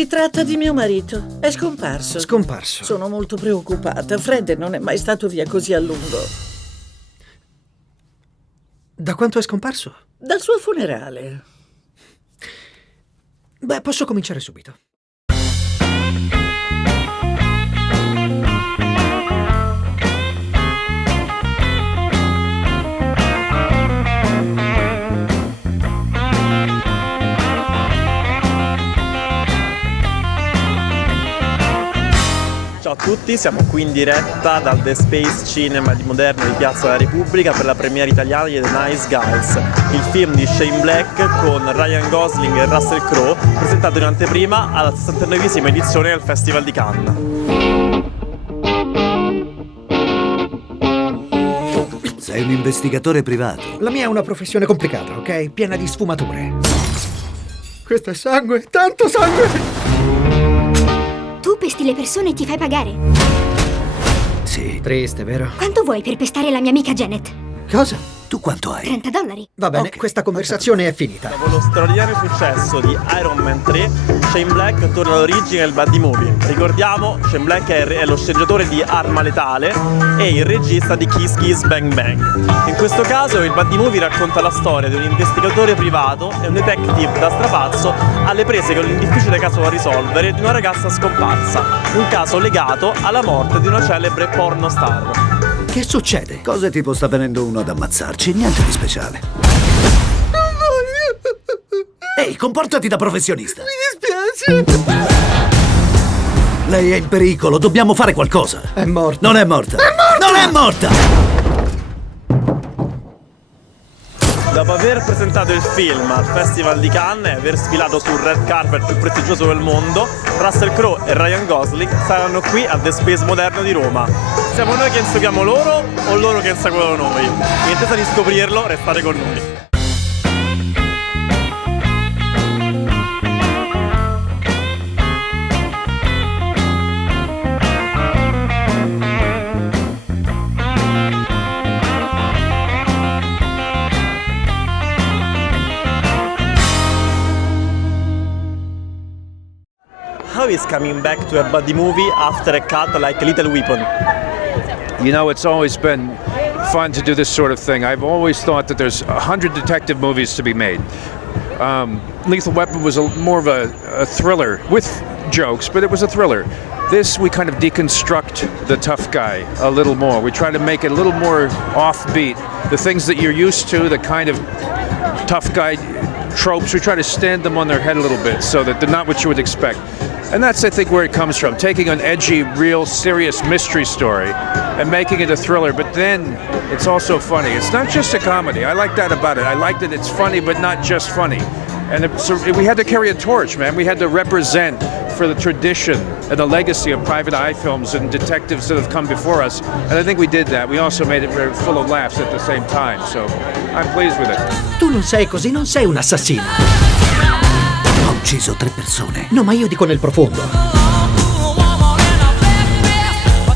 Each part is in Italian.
Si tratta di mio marito. È scomparso. Scomparso? Sono molto preoccupata. Fred non è mai stato via così a lungo. Da quanto è scomparso? Dal suo funerale. Beh, posso cominciare subito. Ciao a tutti, siamo qui in diretta dal The Space Cinema di Moderno di Piazza della Repubblica per la premiere italiana di The Nice Guys, il film di Shane Black con Ryan Gosling e Russell Crowe, presentato in anteprima alla 69esima edizione del Festival di Cannes. Sei un investigatore privato. La mia è una professione complicata, ok? Piena di sfumature. Questo è sangue, tanto sangue! Tu pesti le persone e ti fai pagare? Sì. Triste, vero? Quanto vuoi per pestare la mia amica Janet? Cosa? Tu quanto hai? $30. Va bene, Ok. questa conversazione è finita. Dopo lo straordinario successo di Iron Man 3, Shane Black torna all'origine del buddy movie. Ricordiamo, Shane Black è lo sceneggiatore di Arma Letale e il regista di Kiss Kiss Bang Bang. In questo caso il buddy movie racconta la storia di un investigatore privato e un detective da strapazzo alle prese con il difficile caso da risolvere di una ragazza scomparsa, un caso legato alla morte di una celebre pornostar. Che succede? Cose tipo sta venendo uno ad ammazzarci, niente di speciale. Ehi, comportati da professionista. Mi dispiace. Lei è in pericolo, dobbiamo fare qualcosa. È morto. Non è morta. Non è morta! Dopo aver presentato il film al Festival di Cannes e aver sfilato sul red carpet più prestigioso del mondo, Russell Crowe e Ryan Gosling saranno qui al The Space Moderno di Roma. Siamo noi che inseguiamo loro o loro che inseguono noi? In attesa di scoprirlo, restate con noi. How is coming back to a buddy movie after a cut like Little Weapon? You know, it's always been fun to do this sort of thing. I've always thought that there's 100 detective movies to be made. Lethal Weapon was more of a thriller with jokes, but it was a thriller. This, we kind of deconstruct the tough guy a little more. We try to make it a little more offbeat. The things that you're used to, the kind of tough guy tropes, we try to stand them on their head a little bit so that they're not what you would expect. And that's, I think, where it comes from, taking an edgy, real, serious mystery story and making it a thriller, but then it's also funny. It's not just a comedy. I like that about it. I like that it's funny, but not just funny. And so we had to carry a torch, man. We had to represent for the tradition and the legacy of private eye films and detectives that have come before us. And I think we did that. We also made it very full of laughs at the same time. So I'm pleased with it. Tu non sei così, non sei un assassino. Ho ucciso 3 persone. No, ma io dico nel profondo.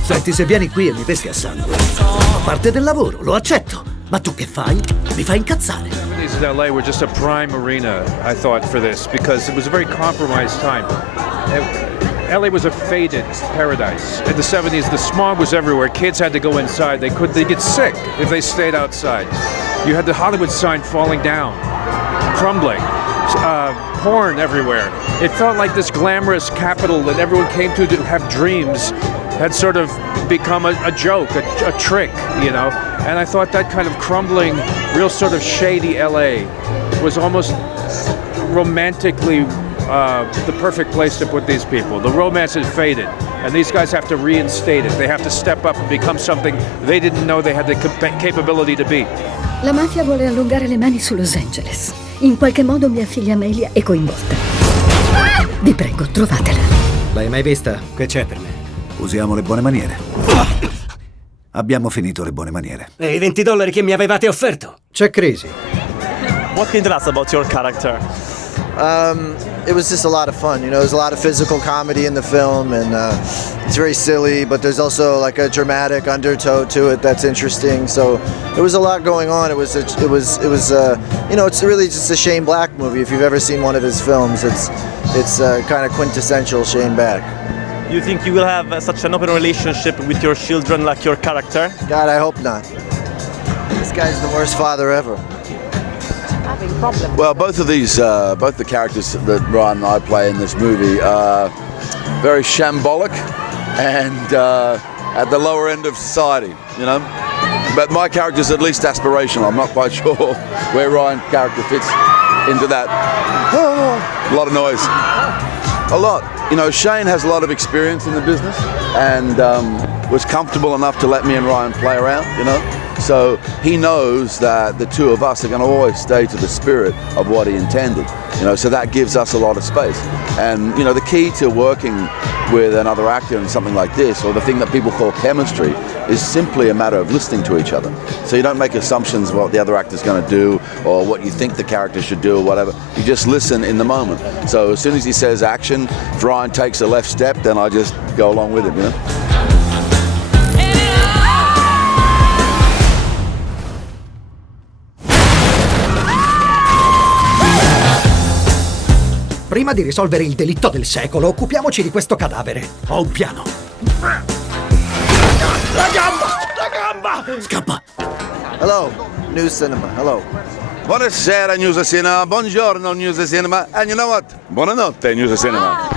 Senti, se vieni qui e mi peschi a sangue, fa parte del lavoro, lo accetto. Ma tu che fai? Mi fai incazzare. The 70s in LA were just a prime arena, I thought, for this, because it was a very compromised time. LA was a faded paradise. In the 70s, the smog was everywhere. Kids had to go inside. They'd get sick if they stayed outside. You had the Hollywood sign falling down, crumbling. Porn everywhere. It felt like this glamorous capital that everyone came to have dreams had sort of become a joke, a trick, you know. And I thought that kind of crumbling, real sort of shady LA was almost romantically the perfect place to put these people. The romance had faded, and these guys have to reinstate it. They have to step up and become something they didn't know they had the capability to be. La mafia vuole allungare le mani su Los Angeles. In qualche modo mia figlia Amelia è coinvolta. Vi prego, trovatela. L'hai mai vista? Che c'è per me? Usiamo le buone maniere. Abbiamo finito le buone maniere. E i $20 che mi avevate offerto? C'è crisi. What can you tell us about your character? It was just a lot of fun. You know, there's a lot of physical comedy in the film, and it's very silly, but there's also like a dramatic undertow to it that's interesting. So there was a lot going on. It was you know, it's really just a Shane Black movie. If you've ever seen one of his films, it's kind of quintessential Shane Black. You think you will have such an open relationship with your children like your character? God, I hope not. This guy's the worst father ever. Well, both the characters that Ryan and I play in this movie are very shambolic and at the lower end of society, you know. But my character's at least aspirational. I'm not quite sure where Ryan's character fits into that. A lot of noise. A lot. You know, Shane has a lot of experience in the business and was comfortable enough to let me and Ryan play around, you know. So he knows that the two of us are going to always stay to the spirit of what he intended, you know, so that gives us a lot of space. And, you know, the key to working with another actor in something like this, or the thing that people call chemistry, is simply a matter of listening to each other. So you don't make assumptions what the other actor's going to do or what you think the character should do or whatever. You just listen in the moment. So as soon as he says action, if Ryan takes a left step, then I just go along with him, you know. Prima di risolvere il delitto del secolo, occupiamoci di questo cadavere. Ho un piano. La gamba! La gamba! Scappa! Hello, NewsCinema. Hello. Buonasera, NewsCinema. Buongiorno, NewsCinema. And you know what? Buonanotte, NewsCinema.